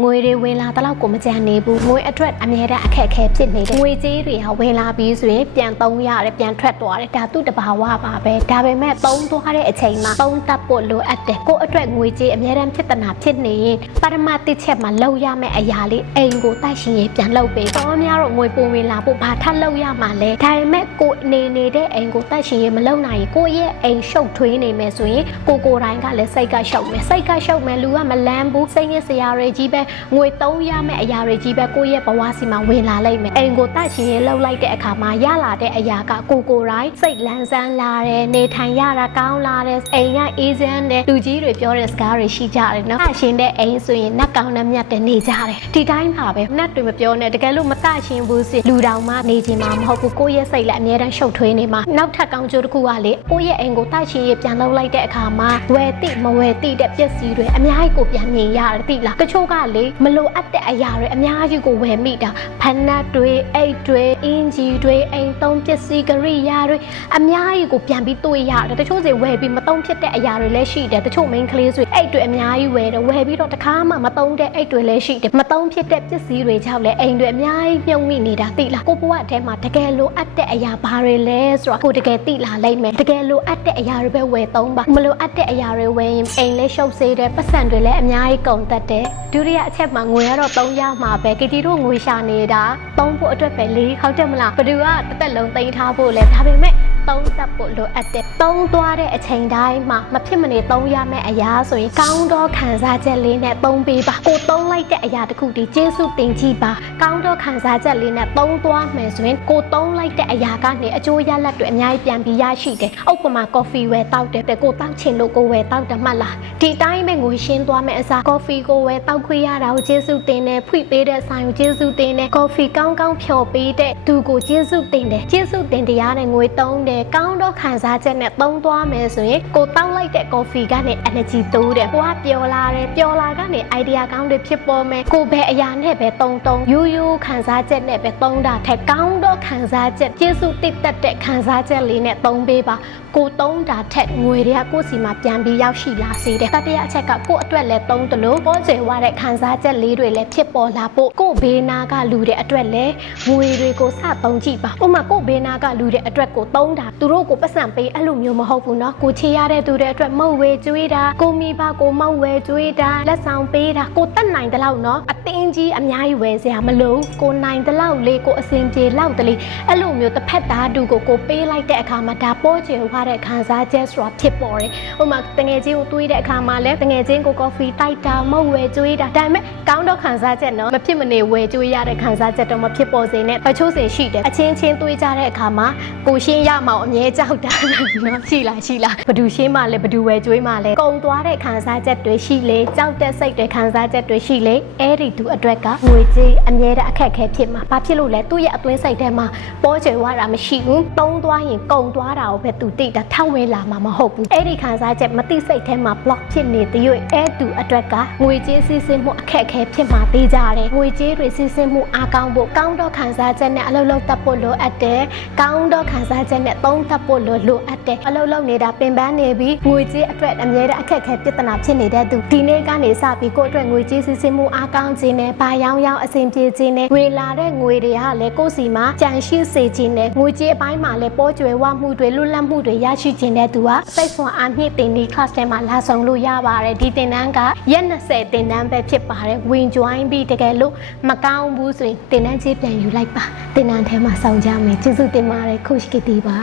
ငွေတွေဝင်လာတလောက်ကိုမကြံနေဘူးငွေအတွက်အမြဲတမ်းအခက်အခဲဖြစ်နေတယ်ငွေကြေးတွေကဝင်လာပြီးဆိုရင်ပြန်သုံးရတယ်ပြန်ထွက်သွားတယ်ဒါသူ့တဘာဝပါပဲဒါပေမဲ့သုံးသွားတဲ့အချိန်မှာသုံးတတ်ဖို့လိုအပ်တယ်ကိုယ့်အတွက်ငွေကြေးအမြဲတမ်းဖြစ်တနာဖြစ်နေရင်ပရမတ်တစ်ချက်မှာလောက်ရမယ့်အရာလေးအိမ်ကိုတိုက်ရှင်ရင်ပြန်လောက်ပေးတော့များတော့ငွေပုံဝင်လာဖို့ဘာထပ်လောက်ရမှာလဲဒါပေမဲ့ကိုယ်နေနေတဲ့အိမ်ကိုတိုက်ရှင်ရင်မလောက်နိုင်ရင်ကိုယ့်ရဲ့အိမ်ရှုပ်ထွေးနေမယ်ဆိုရင်ကိုကိုယ်တိုင်ကလည်းစိတ်ကရှုပ်မယ်စိတ်ကရှုပ်မယ်လူကမလန်းဘူးစိတ်နဲ့စရာတွေကြီးပဲငွေသုံးရမယ့်အရာတွေကြီးပဲကိုယ့်ရဲ့ဘဝစီမှာဝင်လာလိမ့်မယ်အိမ်ကိုတိုက်ရှင်ရင်လောက်လိုက်တဲ့အခါမှာရလာတဲ့အရာကကိုကိုယ်တိုင်စိတ်လန်းဆန်းလာတယ်နေထိုင်ရတာကောင်းလာတယ်အိမ်ကအေးချမ်းတယ်လူကြီးတွေပြောတဲ့စကားတွေရှိကြတယ်နော်တိုက်ရှင်တဲ့အိမ်ဆိုရင်နတ်ကောင်းနဲ့မြတ်တယ်နေကြတယ်ဒီတိုင်းပါပဲနတ်တွေမပြောနဲ့တကယ်လို့မတရှင်ဘူးစီလူတောင်မှနေချင်မှာမဟုတ်ဘူးကိုယ့်ရဲ့စိတ်လည်းအများတန်းရှုပ်ထွေးနေမှာနောက်ထပ်ကောင်းကျိုးတစ်ခုကလေကိုယ့်ရဲ့အိမ်ကိုတိုက်ရှင်ရပြန်လောက်လိုက်တဲ့အခါမှာဝယ်တိမဝယ်တိတဲ့ပစ္စည်းတွေအများကြီးကိုပြန်မြင်ရတယ်တိလားတချို့ကလေမလိုအပ်တဲ့အရာတွေအများကြီးကိုဝယ်မိတာဖနက်တွေအိတ်တွေအင်ဂျီတွေအိမ်သုံးပစ္စည်းကရိယာတွေအများကြီးကိုပြန်ပြီးတွေ့ရတယ်တချို့စီဝယ်ပြီးမသုံးဖြစ်တဲ့အရာတွေလည်းရှိတယ်တချို့ main ကလေးဆိုအိတ်တွေအများကြီးဝယ်တယ်ဝယ်ပြီးတော့တခါမှမသုံးတဲ့အိတ်တွေလည်းရှိတယ်မသုံးဖြစ်တဲ့ပစ္စည်းတွေကြောင့်လည်းအိမ်တွေအများကြီးမြုပ်မိနေတာသိလားကိုဘဝအထဲမှာတကယ်လိုအပ်တဲ့အရာဘာတွေလဲဆိုတော့ကိုတကယ်သိလာလိမ့်မယ်တကယ်လိုအပ်တဲ့အရာတွေပဲဝယ်သုံးပါမလိုအပ်တဲ့အရာတွေဝယ်ရင်အိမ်လည်းရှုပ်စေးတယ်ပတ်စံတွေလည်းအများကြီးကုန်တတ်တယ်ဒုတိယအချက်မှာငွေကတော့သုံးရမှာပဲကတီတို့ငွေရှာနေတာသုံးဖို့အတွက်ပဲလေဟုတ်တယ်မလားဘယ်သူကတစ်သက်လုံးသိမ်းထားဖို့လဲဒါပေမဲ့ သုံးတတ်ဖို့လိုအပ်တယ်သုံးသွားတဲ့အချိန်တိုင်းမှာမဖြစ်မနေသုံးရမယ့်အရာဆိုရင်ကောင်းသောခံစားချက်လေးနဲ့သုံးပေးပါကိုသုံးလိုက်တဲ့အရာတစ်ခုဒီကျေးဇူးတင်ကြည့်ပါကောင်းသောခံစားချက်လေးနဲ့သုံးသွားမယ်ဆိုရင်ကိုသုံးလိုက်တဲ့အရာကနေအကျိုးရလဒ်တွေအများကြီးပြန်ပြီးရရှိတယ်ဥပမာကော်ဖီဝယ်တောက်တယ်တဲ့ကိုတောက်ချင်လို့ကိုဝယ်တောက်တယ်မှတ်လားဒီတိုင်းပဲငွေရှင်းသွားမယ်အစားကော်ဖီကိုဝယ်တောက်ခွေရတာကိုကျေးဇူးတင်တယ်ဖွင့်ပေးတဲ့ဆိုင်ကိုကျေးဇူးတင်တယ်ကော်ဖီကောင်းကောင်းဖြော်ပေးတဲ့သူကိုကျေးဇူးတင်တယ်ကျေးဇူးတင်တရားနဲ့ငွေသုံးတယ်ကောင်းတော့ခံစားချက်နဲ့သုံးသွားမယ်ဆိုရင်ကိုတောက်လိုက်တဲ့ကော်ဖီကနေ energy တိုးတယ်ကိုကပျော်လာတယ်ပျော်လာကနေ idea ကောင်းတွေဖြစ်ပေါ်မယ်ကိုဘယ်အရာနဲ့ပဲသုံးသုံးရိုးရိုးခံစားချက်နဲ့ပဲသုံးတာထက်ကောင်းတော့ခံစားချက်ကျေးဇူးတစ်တက်တဲ့ခံစားချက်လေးနဲ့သုံးပေးပါကိုသုံးတာထက်ငွေတွေကကိုယ့်စီမှာပြန်ပြီးရောက်ရှိလာစေတယ်တတိယအချက်ကကိုယ့်အတွက်လည်းသုံးတယ်လို့ပေါ်ကျယ်ဝတဲ့ခံစားချက်လေးတွေလည်းဖြစ်ပေါ်လာဖို့ကိုယ့်ဘေးနာကလူတွေအတွက်လည်းငွေတွေကိုစသုံးကြည့်ပါဥပမာကိုယ့်ဘေးနာကလူတွေအတွက်ကိုသုံးတသူတို့ကိုပတ်စံပေးအဲ့လိုမျိုးမဟုတ်ဘူးเนาะကိုချေရတဲ့သူတွေအတွက်မုတ်ဝဲကျွေးတာကိုမိဘကိုမုတ်ဝဲကျွေးတာလက်ဆောင်ပေးတာကိုတက်နိုင်တဲ့လောက်เนาะအတင်းကြီးအများကြီးဝယ်စရာမလိုဘူးကိုနိုင်တဲ့လောက်လေးကိုအစင်ပြေလောက်တလေးအဲ့လိုမျိုးတစ်ဖက်သားတူကိုကိုပေးလိုက်တဲ့အခါမှာဒါပေါ်ကျင်သွားတဲ့ခံစားချက်ဆိုတာဖြစ်ပေါ်တယ်ဥပမာတငယ်ချင်းကိုတွေးတဲ့အခါမှာလည်းတငယ်ချင်းကိုကော်ဖီတိုက်တာမုတ်ဝဲကျွေးတာဒါပေမဲ့ကောင်းတော့ခံစားချက်เนาะမဖြစ်မနေဝယ်ကျွေးရတဲ့ခံစားချက်တော့မဖြစ်ပေါ်စေနဲ့အချို့စင်ရှိတယ်အချင်းချင်းတွေးကြတဲ့အခါမှာကိုရှင်းရမ ာအောင်အမြဲကြောက်တာနော်ရှိလားရှိလားဘသူရှင်းမှလဲဘသူဝယ်ကျွေးမှလဲကုံသွားတဲ့ခံစားချက်တွေရှိလေကြောက်တဲ့စိတ်တွေခံစားချက်တွေရှိလေအဲ့ဒီသူအတွက်ကငွေကြေးအမြဲတမ်းအခက်ခဲဖြစ်မှာဘာဖြစ်လို့လဲသူ့ရဲ့အတွင်းစိတ်ထဲမှာပေါ်ချေဝတာမရှိဘူးတုံးသွားရင်ကုံသွားတာကိုပဲသူတိတာထောက်ဝဲလာမှာမဟုတ်ဘူးအဲ့ဒီခံစားချက်မတိစိတ်ထဲမှာ block ဖြစ်နေတဲ့ရွေ့အဲ့သူအတွက်ကငွေကြေးစီးဆင်းမှုအခက်ခဲဖြစ်မှာသေးကြတယ်ငွေကြေးတွေစီးဆင်းမှုအားကောင်းဖို့ကောင်းတော့ခံစားချက်နဲ့အလုပ်လုပ်တတ်ဖို့လိုအပ်တယ်ကောင်းတော့ခံစားချက်နဲ့သုံးတတ်ဖို့လိုလိုအပ်တယ်အလုပ်လုပ်နေတာပင်ပန်းနေပြီးငွေကြေးအတွက်အမြဲတမ်းအခက်အခဲပြဿနာဖြစ်နေတဲ့သူဒီနေ့ကနေစပြီးကိုယ့်အတွက်ငွေကြေးစီးဆင်းမှုအားကောင်းခြင်းနဲ့ဘာရောင်းရောင်းအဆင်ပြေခြင်းနဲ့ငွေလာတဲ့ငွေတွေကလည်းကိုယ့်စီမှာကြန့်ရှိစေခြင်းနဲ့ငွေကြေးအပိုင်းမှာလည်းပေါ်ကျွယ်ဝမှုတွေလွတ်လပ်မှုတွေရရှိခြင်းတဲ့သူကစိတ်ဆွမ်းအားမြင့်တင်ဒီ class ထဲမှာလာဆောင်လို့ရပါတယ်ဒီသင်တန်းကရက်20သင်တန်းပဲဖြစ်ပါတယ်ဝင် join ပြီးတကယ်လို့မကောင်းဘူးဆိုရင်သင်တန်းချင်းပြန်ယူလိုက်ပါသင်တန်းထဲမှာဆောင်ကြမယ်ကျေးဇူးတင်ပါတယ် coach ကတီပါ